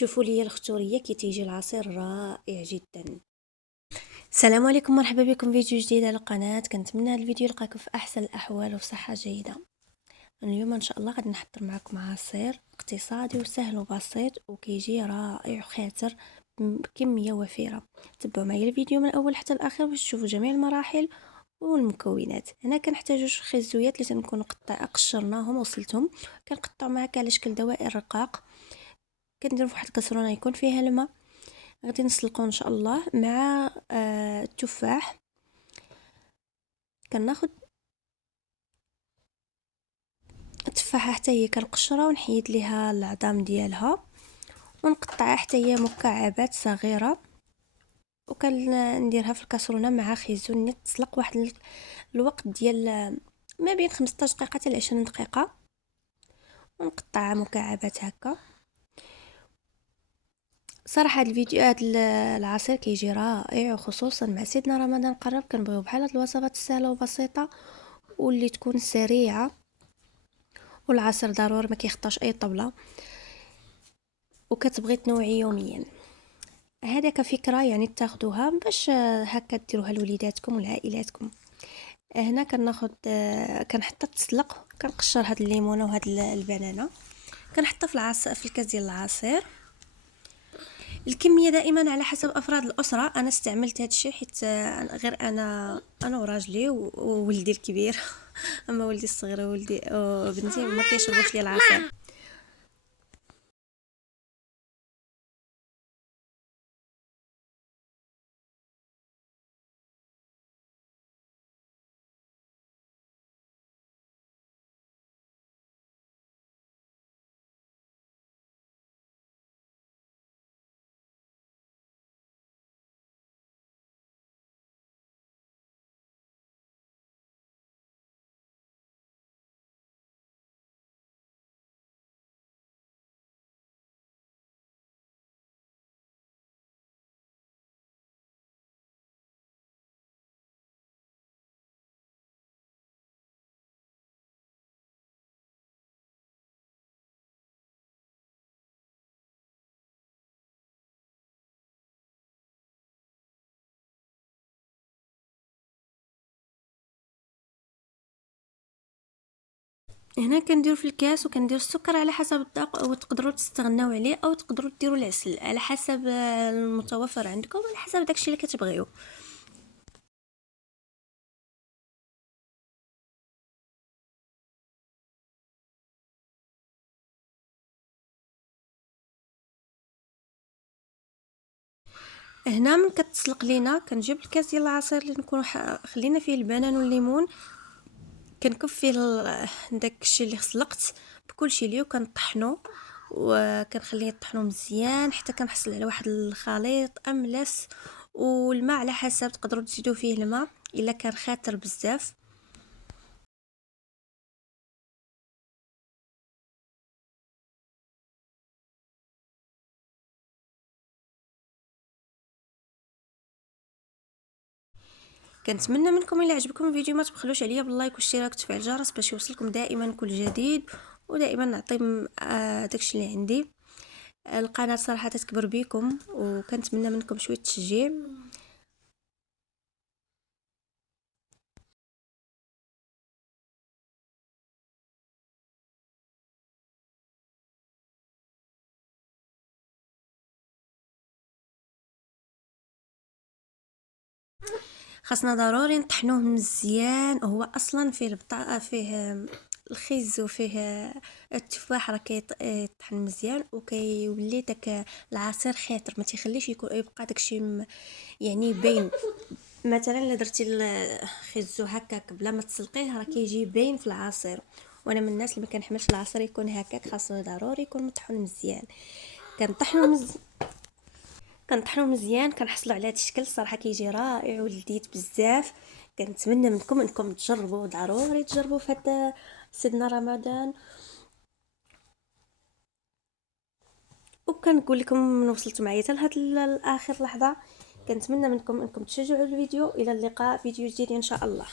شوفوا لي الختوريه كي تيجي العصير رائع جدا. السلام عليكم، مرحبا بكم في فيديو جديد على القناه. كنتمنى هذا الفيديو يلقاكم في احسن الاحوال وفي صحه جيده. اليوم ان شاء الله غادي نحضر معكم عصير اقتصادي وسهل وبسيط وكيجي رائع وخاطر بكميه وفيره. تبعوا معايا الفيديو من الاول حتى الاخر باش تشوفوا جميع المراحل والمكونات. هنا كنحتاجوا خيزويات اللي تنكونوا قشرناهم وصلتهم، كنقطعوا معاك على شكل دوائر رقاق. كنديروا في واحد الكاسرونه يكون فيها الماء، غادي نسلقو ان شاء الله مع التفاح. كناخذ التفاحه حتى هي كنقشرها ونحيد ليها العظام ديالها ونقطعها حتى هي مكعبات صغيره، وكنديرها في الكاسرونه مع خيزون تسلق واحد الوقت ديال ما بين 15 دقيقه حتى 20 دقيقه، ونقطعها مكعبات هكا. صراحه هذا العصير كيجي رائع، وخصوصا مع سيدنا رمضان قرب كنبغيو بحال هاد الوصفات السهله وبسيطه واللي تكون سريعه، والعصير ضروري ما كيخطاش اي طبله وكتبغي تنوعي يوميا. هذا كفكره يعني تاخذوها باش هكا ديروها لوليداتكم ولعائلاتكم. هنا كناخذ كنحطها تسلق، كنقشر هاد الليمونه وهاد البنانه، كنحطها في الكاس ديال العصير. الكميه دائما على حسب افراد الاسره. انا استعملت هذا الشيء حيت غير انا وراجلي وولدي الكبير اما ولدي الصغير وولدي وبنتي ما كيشربوش لي العصير. هنا كندير في الكاس وكندير السكر على حسب الذوق، وتقدروا تستغناو عليه او تقدروا ديروا العسل على حسب المتوفر عندكم، على حسب داكشي اللي كتبغيو. هنا من كتسلق لينا كنجيب الكاس ديال العصير اللي نكون خلينا فيه البنان والليمون، كنكب فيه داك الشيء اللي سلقت بكل شيء ليه وكنطحنو، وكنخليه يطحنو مزيان حتى كنحصل على واحد الخليط املس. والماء على حسب، تقدروا تزيدوا فيه الماء الا كان خاطر بزاف. كنتمنى منكم الا عجبكم الفيديو ما تبخلوش عليا باللايك والاشتراك وتفعيل الجرس باش يوصلكم دائما كل جديد، ودائما نعطي داكشي اللي عندي. القناه صراحه تكبر بكم وكنتمنى منكم شويه تشجيع. خاصنا ضروري نطحنوه مزيان. هو اصلا فيه فيه الخيز وفيه التفاح راه كيطحن مزيان وكيولي داك العصير خاطر ما تيخليش يبقى داكشي يعني باين. مثلا الا درتي الخيزو هكاك بلا ما تسلقيه راه كيجي باين في العصير، وانا من الناس اللي ما كنحملش العصير يكون هكاك، خاصو ضروري يكون مطحون مزيان. كنطحنو مزيان كنحصلوا على هذا الشكل. الصراحه كيجي رائع ولذيذ بزاف. كنتمنى منكم انكم تجربوا، ضروري تجربوا في هذا سيدنا رمضان. وكنقول لكم من وصلت معايا حتى لهاد اخر لحظه، كنتمنى منكم انكم تشجعوا الفيديو. الى اللقاء فيديو جديد ان شاء الله.